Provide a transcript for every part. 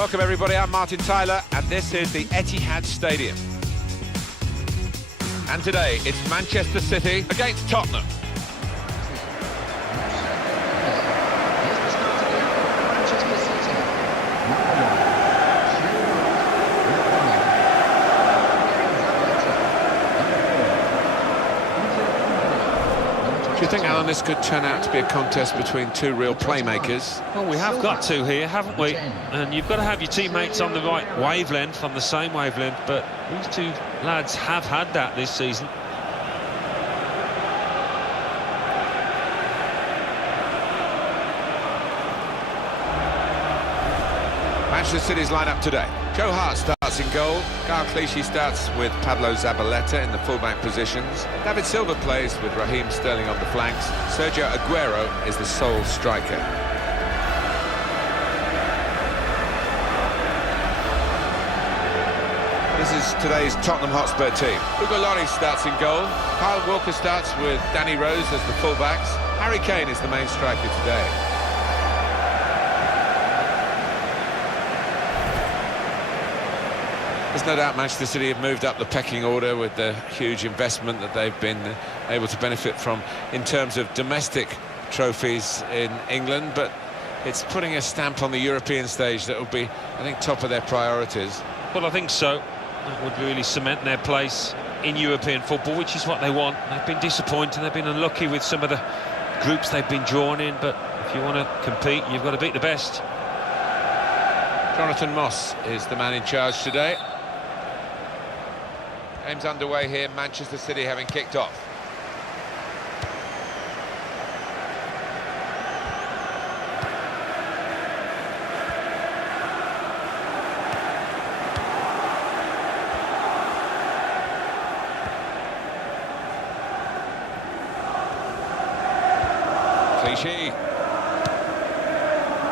Welcome everybody, I'm Martin Tyler and this is the Etihad Stadium. And today it's Manchester City against Tottenham. Do you think, Alan, this could turn out to be a contest between two real playmakers? Well, we have got two here, haven't we? And you've got to have your teammates on the right wavelength, on the same wavelength, but these two lads have had that this season. Manchester City's lineup today. Joe Hart starts in goal. Carl Clichy starts with Pablo Zabaleta in the fullback positions. David Silva plays with Raheem Sterling on the flanks. Sergio Aguero is the sole striker. This is today's Tottenham Hotspur team. Hugo Lloris starts in goal. Kyle Walker starts with Danny Rose as the fullbacks. Harry Kane is the main striker today. There's no doubt Manchester City have moved up the pecking order with the huge investment that they've been able to benefit from in terms of domestic trophies in England, but it's putting a stamp on the European stage that will be, I think, top of their priorities. Well, I think so. That would really cement their place in European football, which is what they want. They've been disappointed, they've been unlucky with some of the groups they've been drawn in, but if you want to compete, you've got to beat the best. Jonathan Moss is the man in charge today. Game's underway here, Manchester City having kicked off. Clichy.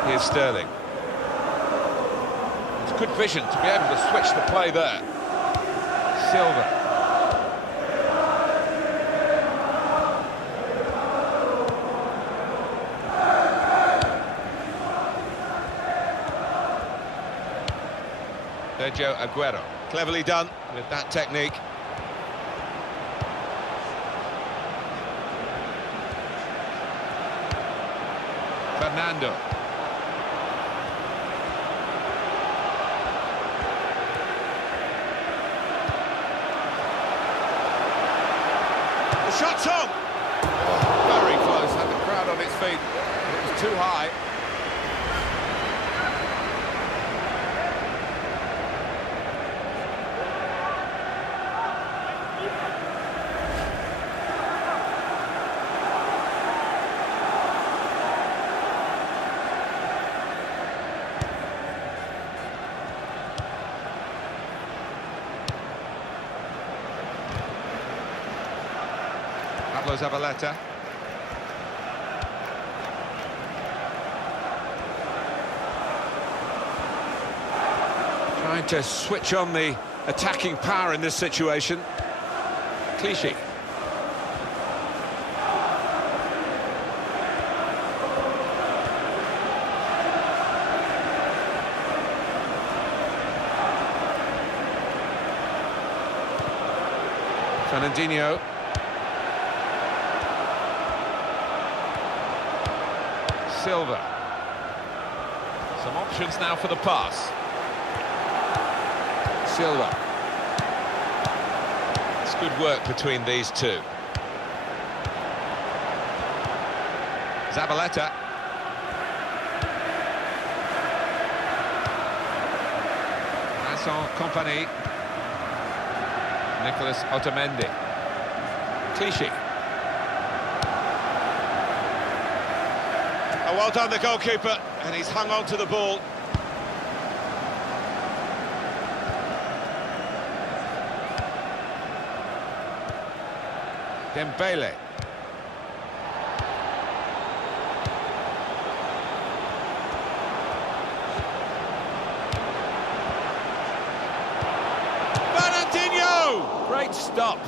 Here's Sterling. It's good vision to be able to switch the play there. Silva. Sergio Aguero. Cleverly done with that technique. Fernando. The shot's on! Oh, very close, had the crowd on its feet. It was too high. Pablo Zabaleta. Trying to switch on the attacking power in this situation. Clichy. Fernandinho. Silva. Some options now for the pass. Silva. It's good work between these two. Zabaleta. Vincent Kompany. Nicolas Otamendi. Clichy. Oh, well done, the goalkeeper, and he's hung on to the ball. Dembele. Fernandinho! Great stop.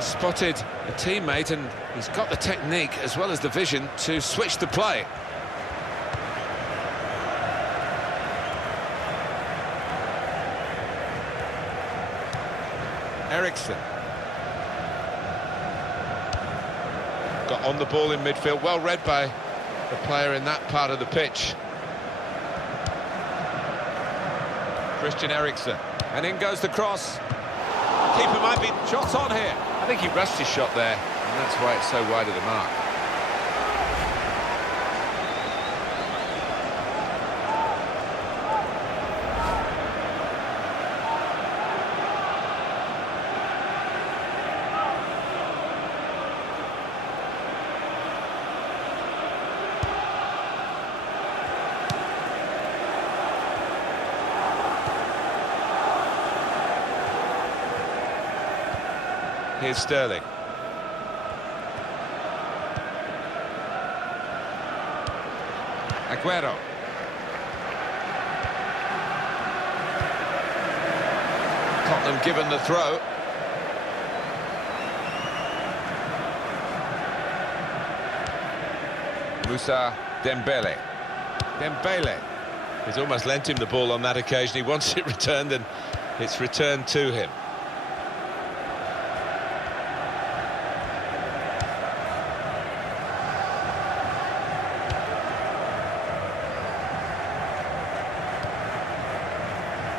He's spotted a teammate and he's got the technique as well as the vision to switch the play. Eriksson. Got on the ball in midfield, well read by the player in that part of the pitch. Christian Eriksson. And in goes the cross. Keeper might be shots on here. I think he rushed his shot there, and that's why it's so wide of the mark. Here's Sterling. Aguero. Tottenham given the throw. Moussa Dembele. Dembele. He's almost lent him the ball on that occasion. He wants it returned, and it's returned to him.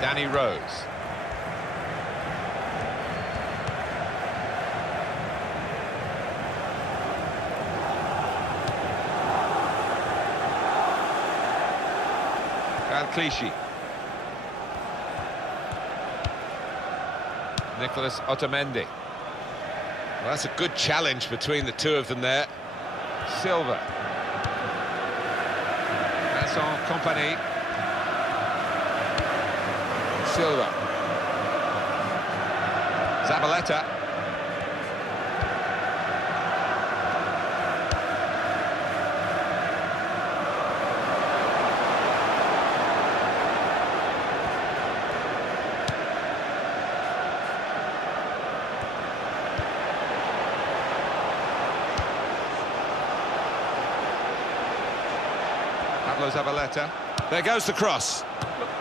Danny Rose. Clichy. Nicholas Otamendi. Well, that's a good challenge between the two of them there. Silva. Vincent Kompany. Silva. Zabaleta. Zabaleta. There goes the cross.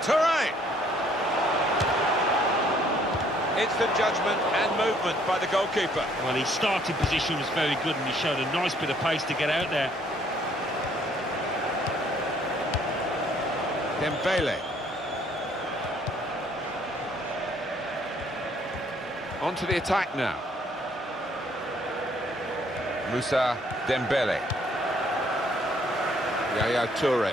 Touré! Instant judgment and movement by the goalkeeper. Well, his starting position was very good and he showed a nice bit of pace to get out there. Dembele. On to the attack now. Moussa Dembele. Yaya Touré.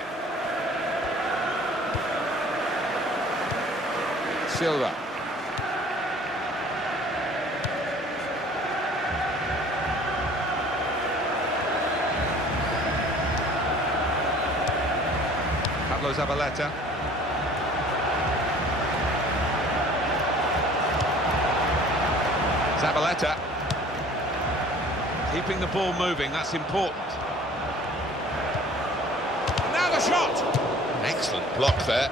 Silva. Pablo Zabaleta. Zabaleta. Keeping the ball moving, that's important. Now the shot! Excellent block there.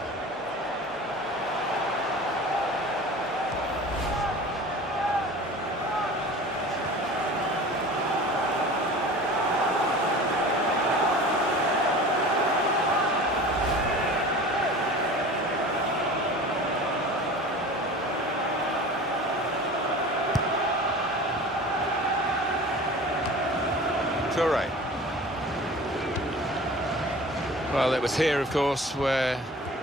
Touré. Well, it was here, of course, where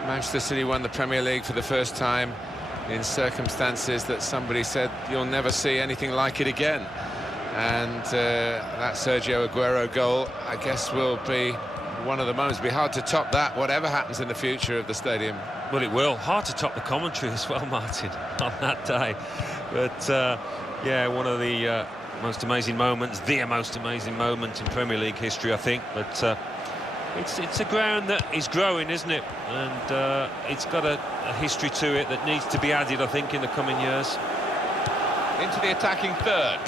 Manchester City won the Premier League for the first time in circumstances that somebody said you'll never see anything like it again. And that Sergio Aguero goal, I guess, will be one of the moments. It'll be hard to top that, whatever happens in the future of the stadium. Well, it will. Hard to top the commentary as well, Martin, on that day. But, yeah, one of the most amazing moments, the most amazing moment in Premier League history, I think. But it's a ground that is growing, isn't it? And it's got a history to it that needs to be added, I think, in the coming years. Into the attacking third.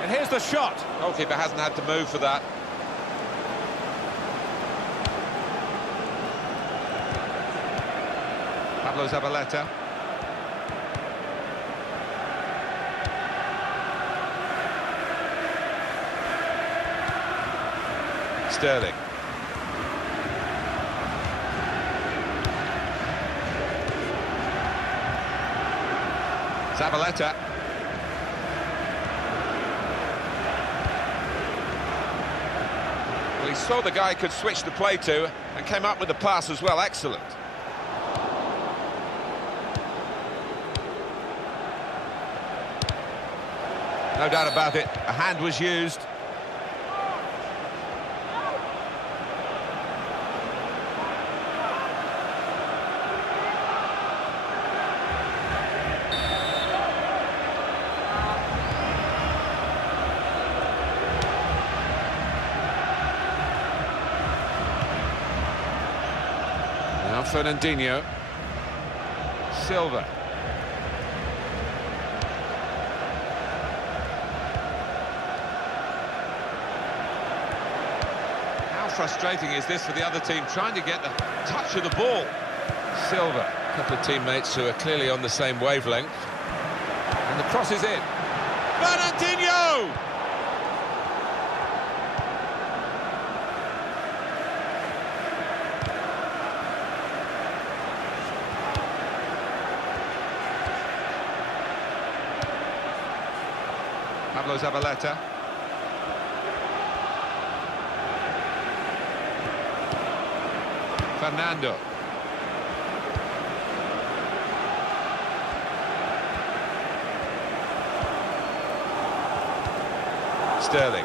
And here's the shot. Goalkeeper hasn't had to move for that. Pablo Zabaleta. Sterling. Zabaleta. Well, he saw the guy could switch the play to and came up with the pass as well. Excellent. No doubt about it, a hand was used. Now Fernandinho. Silva. How frustrating is this for the other team, trying to get the touch of the ball? Silva. A couple of teammates who are clearly on the same wavelength. And the cross is in. Fernandinho! Pablo Zabaleta. Fernando. Sterling.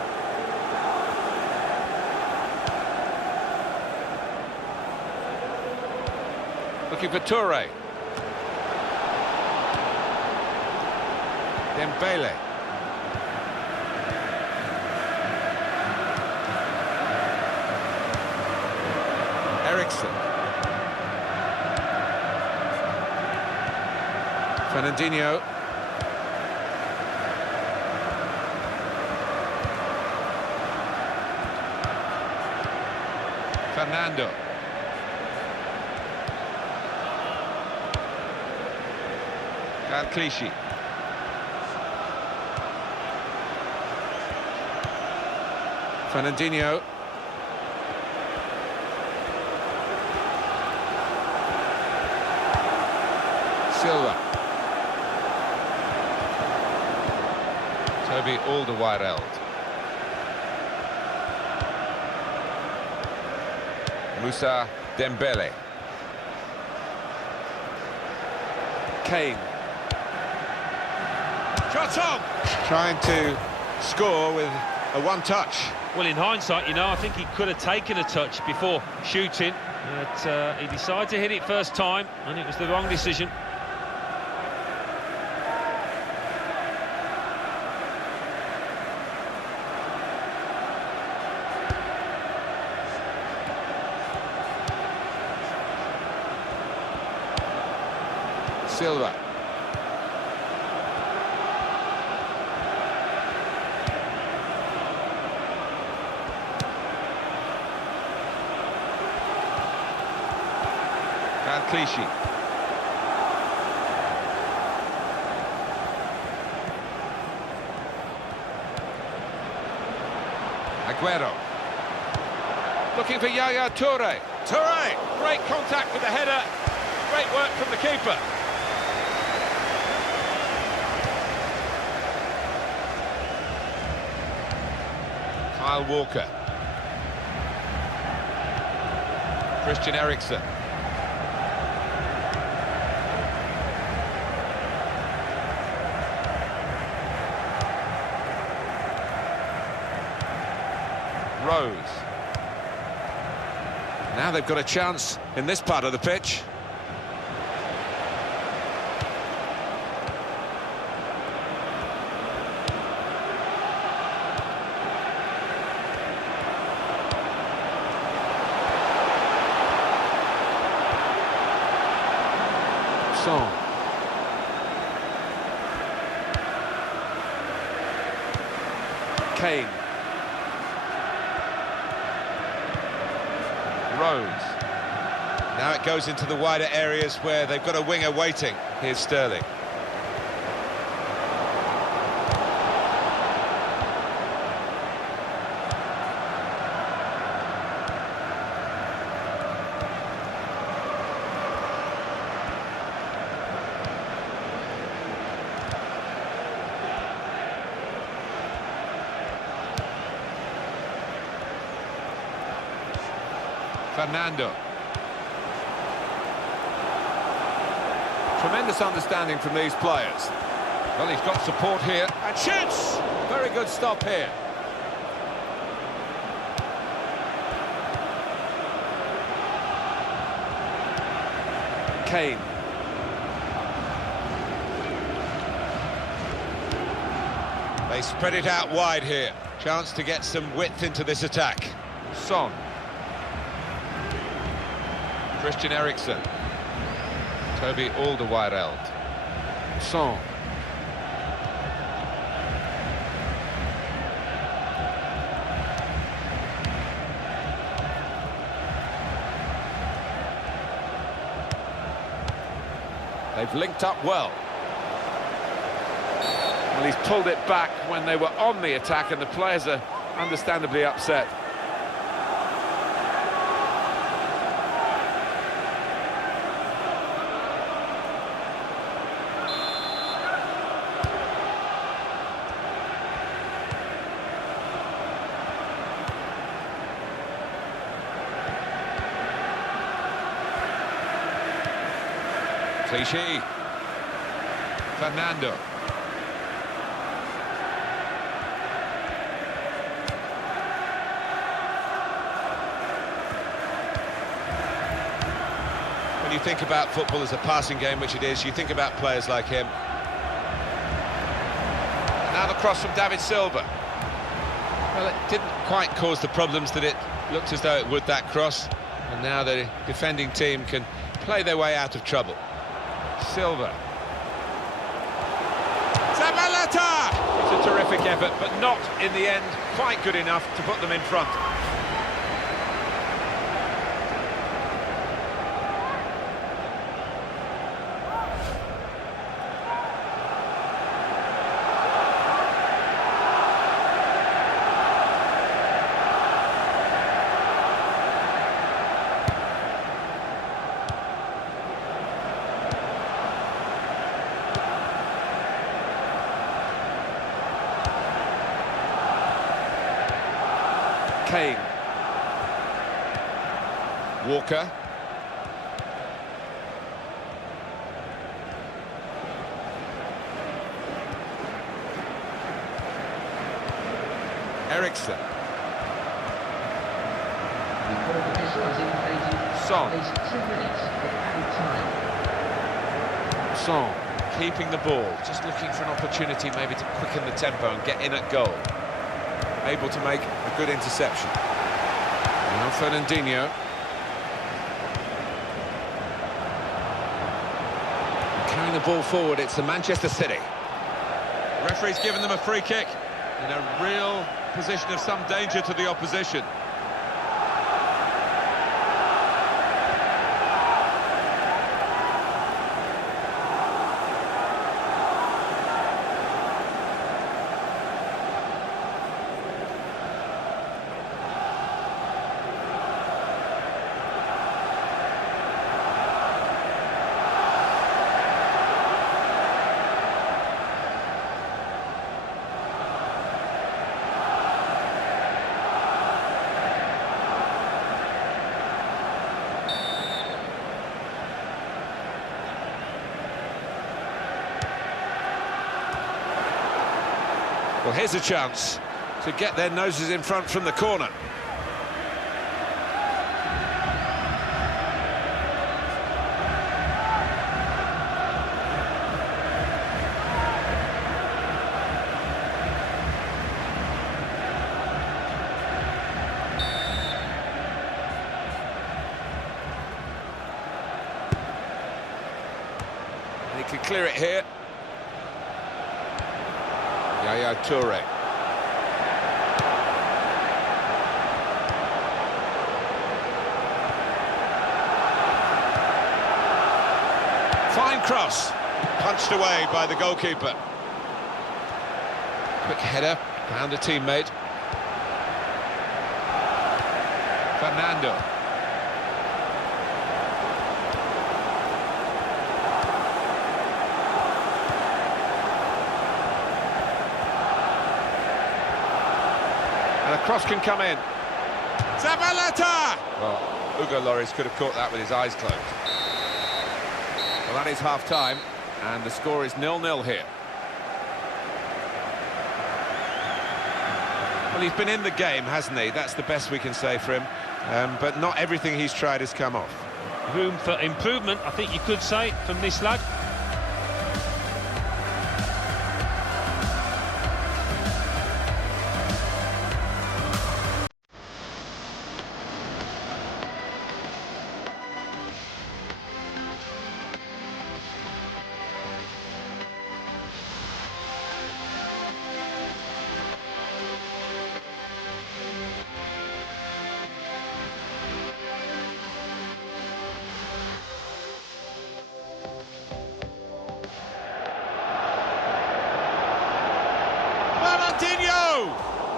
Looking for Toure. Dembele. Ericsson. Fernandinho. Fernando. Clichy. Fernandinho. Silva. Toby Alderweireld. Moussa Dembele. Kane. Shot on! Trying to score with a one-touch. Well, in hindsight, you know, I think he could have taken a touch before shooting, but he decided to hit it first time, and it was the wrong decision. Silva. Clichy. Aguero. Looking for Yaya Toure. Toure! Great contact with the header. Great work from the keeper. Kyle Walker. Christian Eriksen. Rose. Now they've got a chance in this part of the pitch. Son. Kane. Rose. Now it goes into the wider areas where they've got a winger waiting. Here's Sterling. Fernando. Tremendous understanding from these players. Well, he's got support here. And shoots! Very good stop here. Kane. They spread it out wide here. Chance to get some width into this attack. Son. Christian Eriksen. Toby Alderweireld. Son. They've linked up well. Well, he's pulled it back when they were on the attack, and the players are understandably upset. Clichy. Fernando. When you think about football as a passing game, which it is, you think about players like him. And now the cross from David Silva. Well, it didn't quite cause the problems that it looked as though it would, that cross. And now the defending team can play their way out of trouble. Silva. Zabaleta! It's a terrific effort, but not, in the end, quite good enough to put them in front. Kane. Walker. Eriksen. Son. Son keeping the ball, just looking for an opportunity maybe to quicken the tempo and get in at goal. Able to make a good interception. Now Fernandinho. Carrying the ball forward, it's the Manchester City. The referee's given them a free kick in a real position of some danger to the opposition. Well, here's a chance to get their noses in front from the corner. And he can clear it here. Yaya Toure. Fine cross, punched away by the goalkeeper. Quick header, found a teammate. Fernando. And a cross can come in. Zabaleta! Well, Hugo Lloris could have caught that with his eyes closed. Well, that is half-time, and the score is 0-0 here. Well, he's been in the game, hasn't he? That's the best we can say for him. But not everything he's tried has come off. Room for improvement, I think you could say, from this lad.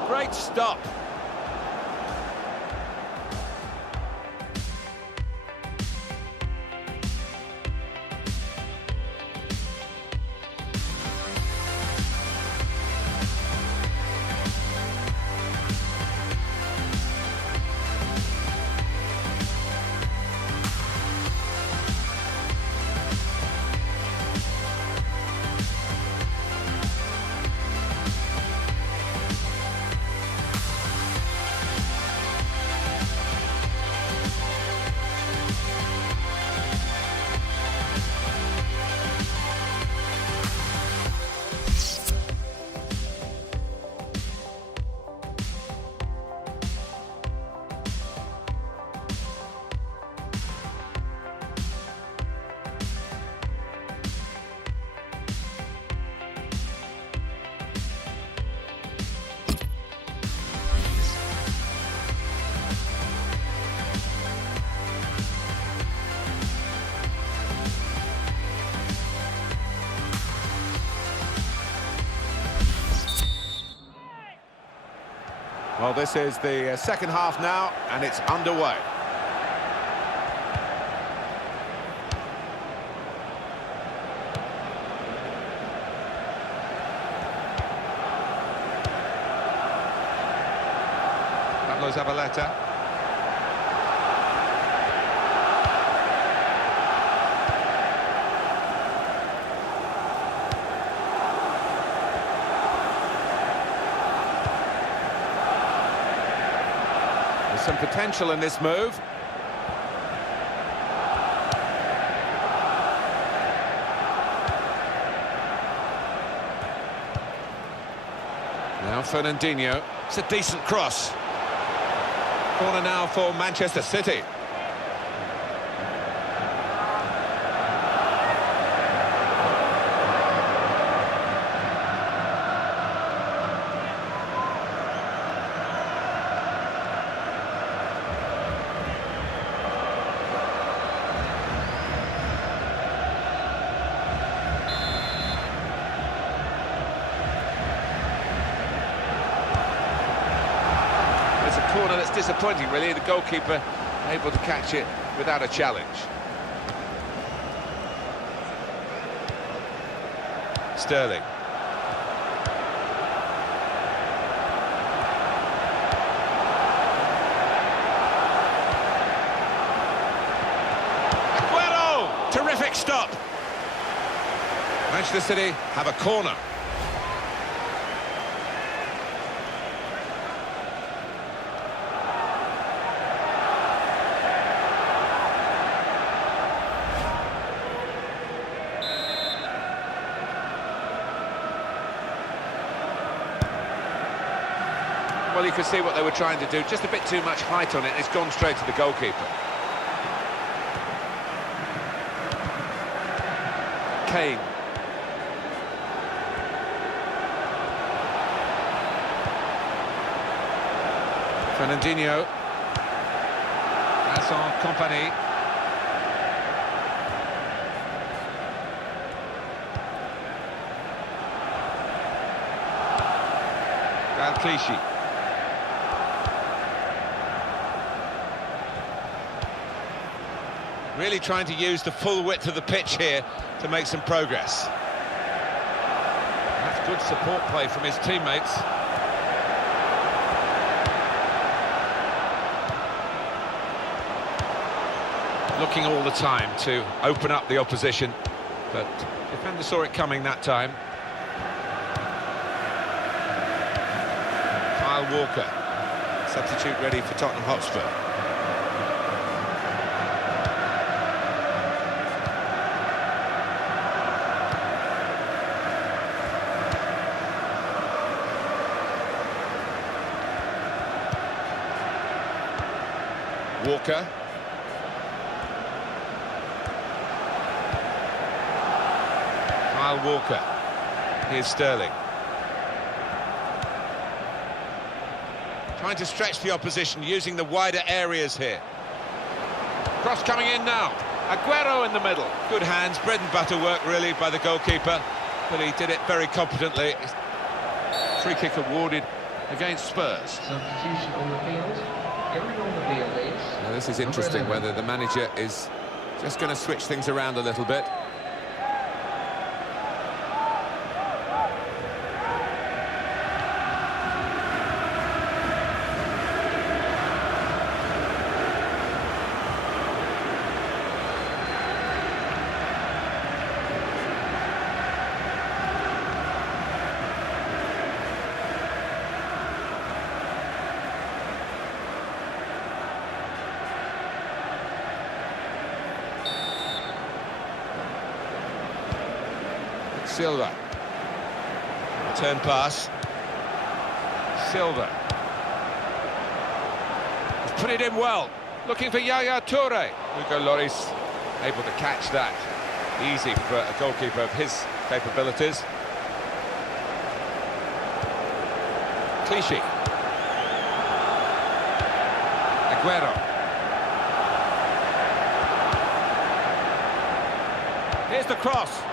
Great stop. Well, this is the second half now, and it's underway. Pablo Zabaleta. Some potential in this move. Now Fernandinho. It's a decent cross. Corner now for Manchester City. Corner that's disappointing, really. The goalkeeper able to catch it without a challenge. Sterling. Aguero! Terrific stop. Manchester City have a corner. Well, you can see what they were trying to do. Just a bit too much height on it. It's gone straight to the goalkeeper. Kane. Fernandinho. That's on Company. Clichy. Really trying to use the full width of the pitch here to make some progress. That's good support play from his teammates. looking all the time to open up the opposition, but defender saw it coming that time. Kyle Walker, substitute ready for Tottenham Hotspur. Walker. Kyle Walker. Here's Sterling. Trying to stretch the opposition, using the wider areas here. Cross coming in now. Aguero in the middle. Good hands, bread and butter work really by the goalkeeper, but he did it very competently. Free kick awarded against Spurs. Substitution on the field. Now this is interesting, whether the manager is just going to switch things around a little bit. Silva. Turn pass. Silva. He's put it in well. Looking for Yaya Toure. Hugo Lloris able to catch that. Easy for a goalkeeper of his capabilities. Clichy. Aguero. Here's the cross.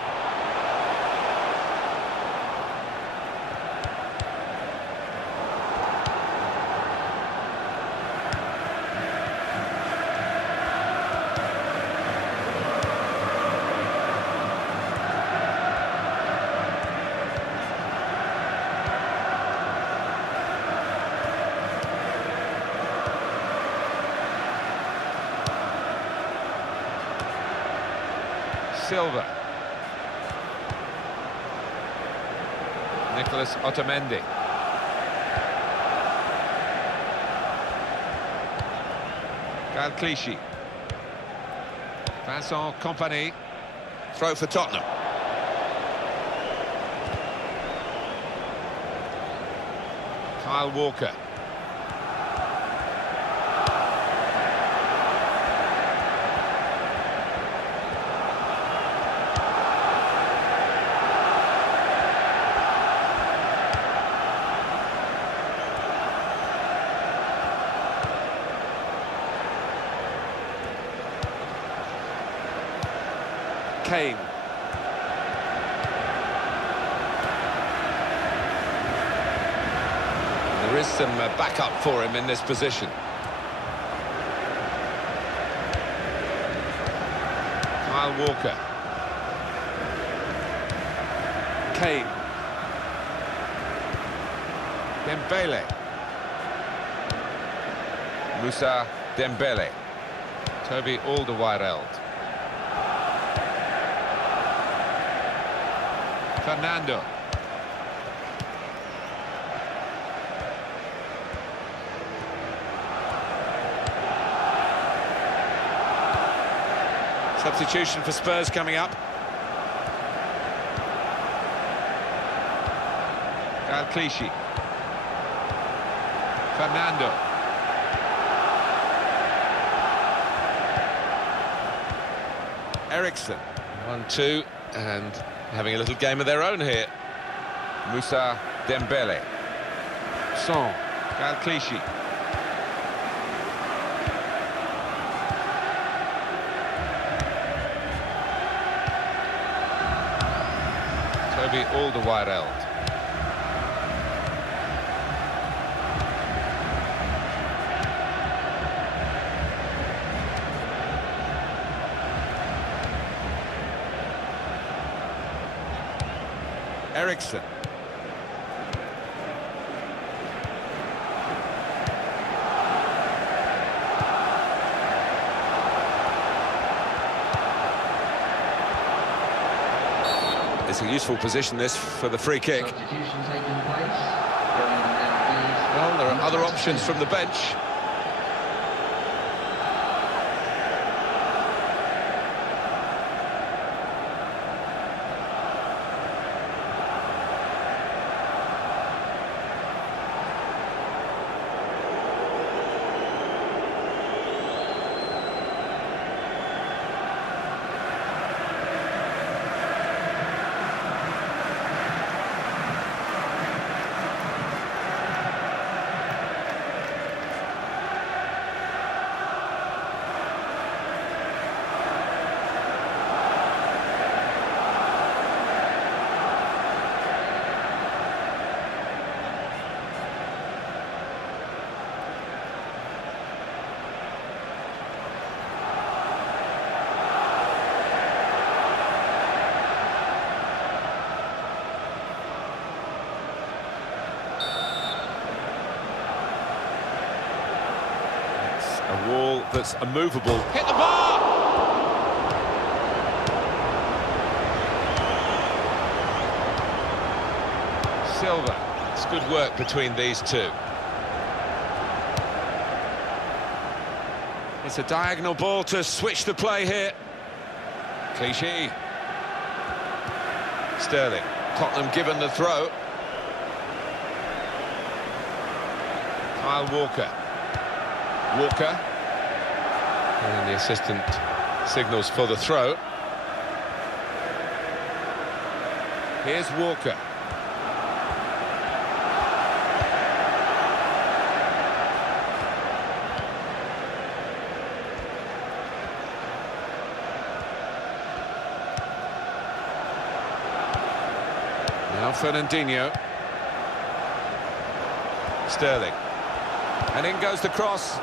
Silva. Nicolas Otamendi. Kyle Clichy. Vincent Kompany. Throw for Tottenham. Kyle Walker. Kane. There is some backup for him in this position. Kyle Walker. Kane. Dembele. Moussa Dembele. Toby Alderweireld. Fernando. Substitution for Spurs coming up. Kyle Clichy. Fernando. Ericsson. 1-2 and having a little game of their own here. Moussa Dembele. Son. Kyle Clichy. Toby Alderweireld. Ericsson. it's a useful position, this, for the free kick. Substitution taking place. Going out Well, there are is other options from the bench. A wall that's immovable. Hit the bar! Silva. It's good work between these two. It's a diagonal ball to switch the play here. Clichy. Sterling. Tottenham given the throw. Kyle Walker. Walker, and the assistant signals for the throw. Here's Walker. Now Fernandinho. Sterling. And in goes the cross.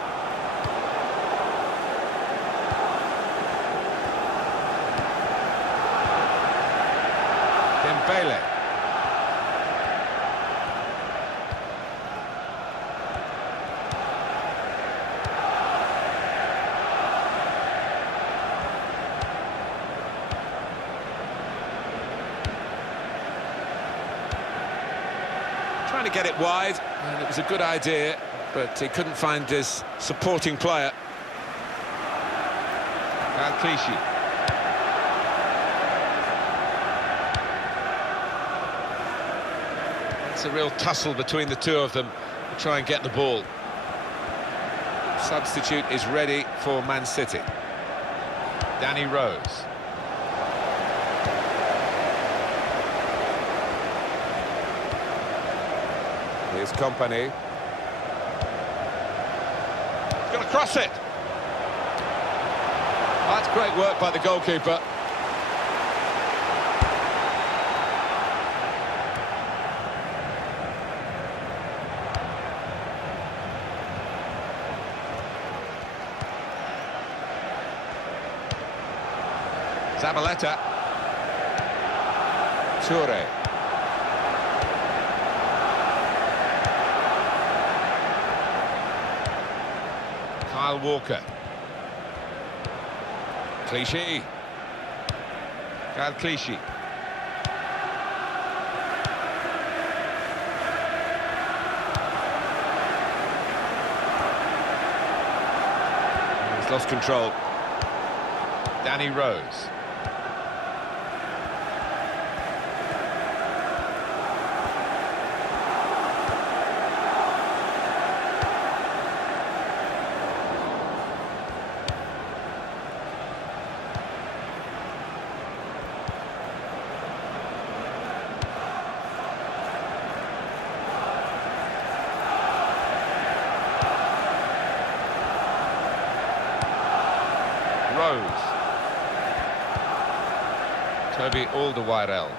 Dembele. Trying to get it wide, and it was a good idea, but he couldn't find his supporting player. Clichy. It's a real tussle between the two of them to try and get the ball. Substitute is ready for Man City. Danny Rose. Here's Company. He's going to cross it. That's great work by the goalkeeper. Zabaleta. Toure. Kyle Walker. Clichy. Kyle Clichy. He's lost control. Danny Rose. Rose. Toby Alderweireld.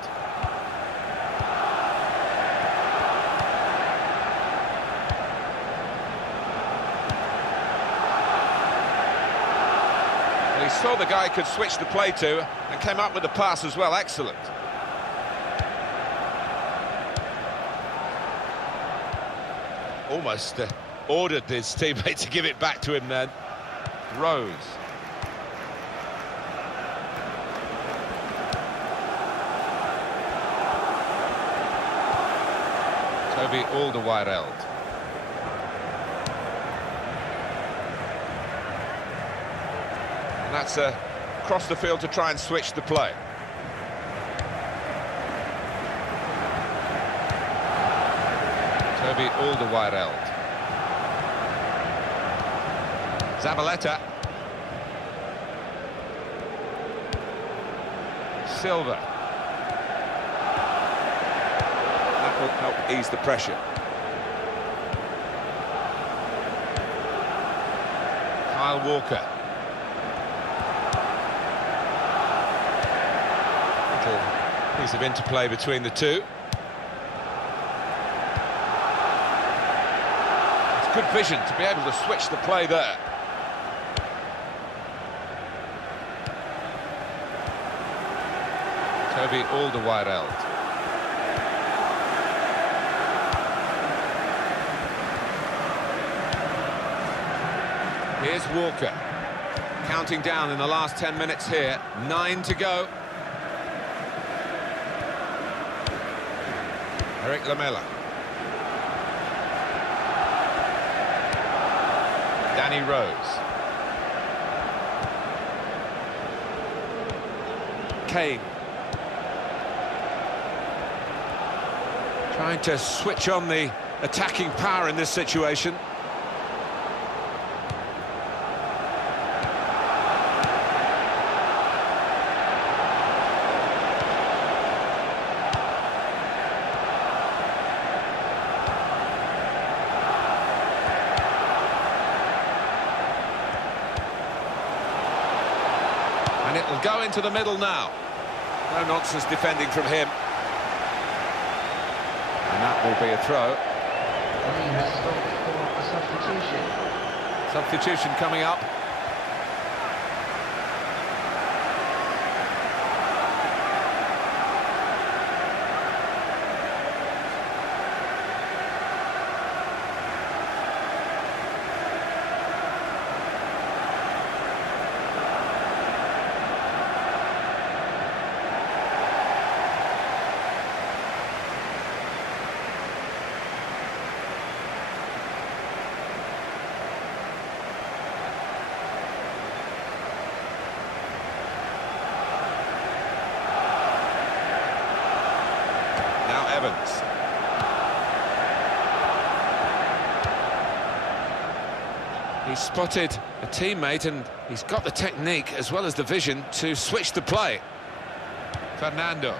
Well, he saw the guy could switch the play to and came up with the pass as well. Excellent. Almost ordered his teammate to give it back to him then. Rose. Toby Alderweireld. And that's across the field to try and switch the play. Toby Alderweireld. Zabaleta. Silva. That will help ease the pressure. Kyle Walker. Little piece of interplay between the two. It's good vision to be able to switch the play there. Toby Alderweireld. Here's Walker. Counting down in the last 10 minutes here. 9 to go. Eric Lamela. Danny Rose. Kane. Trying to switch on the attacking power in this situation. And it will go into the middle now. No nonsense defending from him. And that will be a throw. He has stopped for a substitution. Substitution coming up. Evans. He's spotted a teammate and he's got the technique as well as the vision to switch the play. Fernando.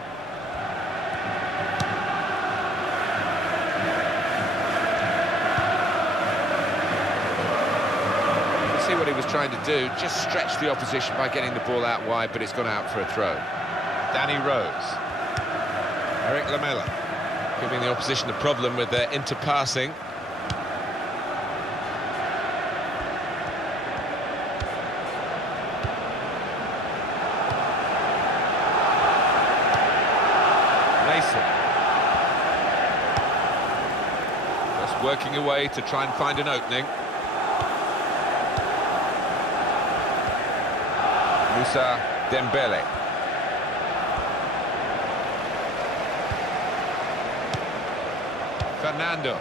See what he was trying to do, just stretch the opposition by getting the ball out wide, but it's gone out for a throw. Danny Rose. Eric Lamela. Giving the opposition a problem with their interpassing. Mason. Just working away to try and find an opening. Moussa Dembele. Fernando.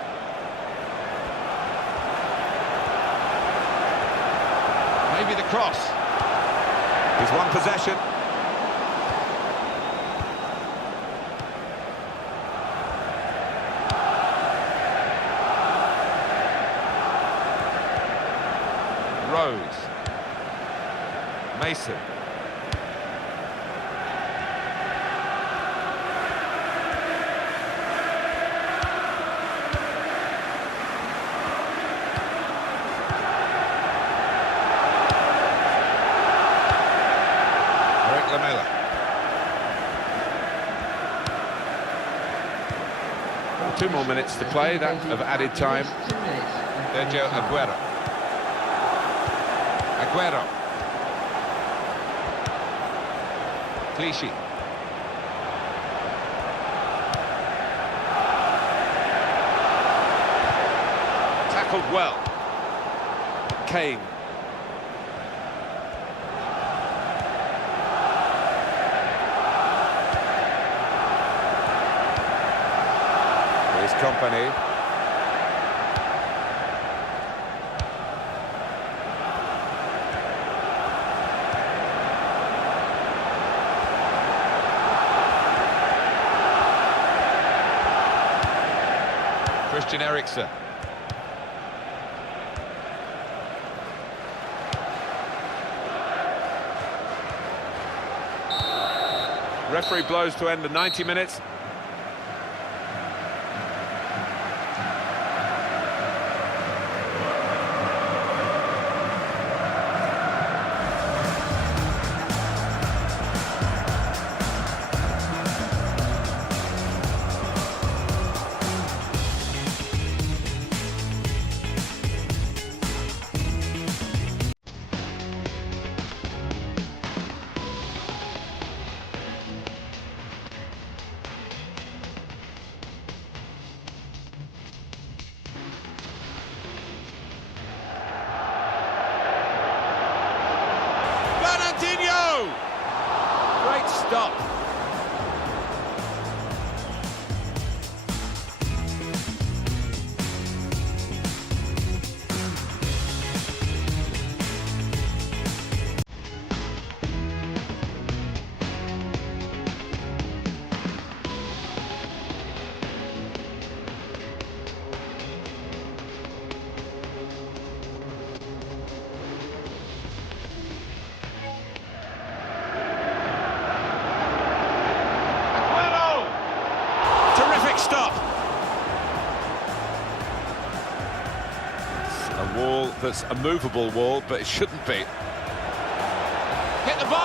Maybe the cross. He's won possession. Rose. Mason. Lamela. 2 more minutes to play, that of added time. Sergio Aguero. Aguero. Clichy. Tackled well. Kane. Company. Christian Eriksen. Referee blows to end the 90 minutes. Great stop. Stop. It's a wall that's a movable wall, but it shouldn't be. Hit the bar.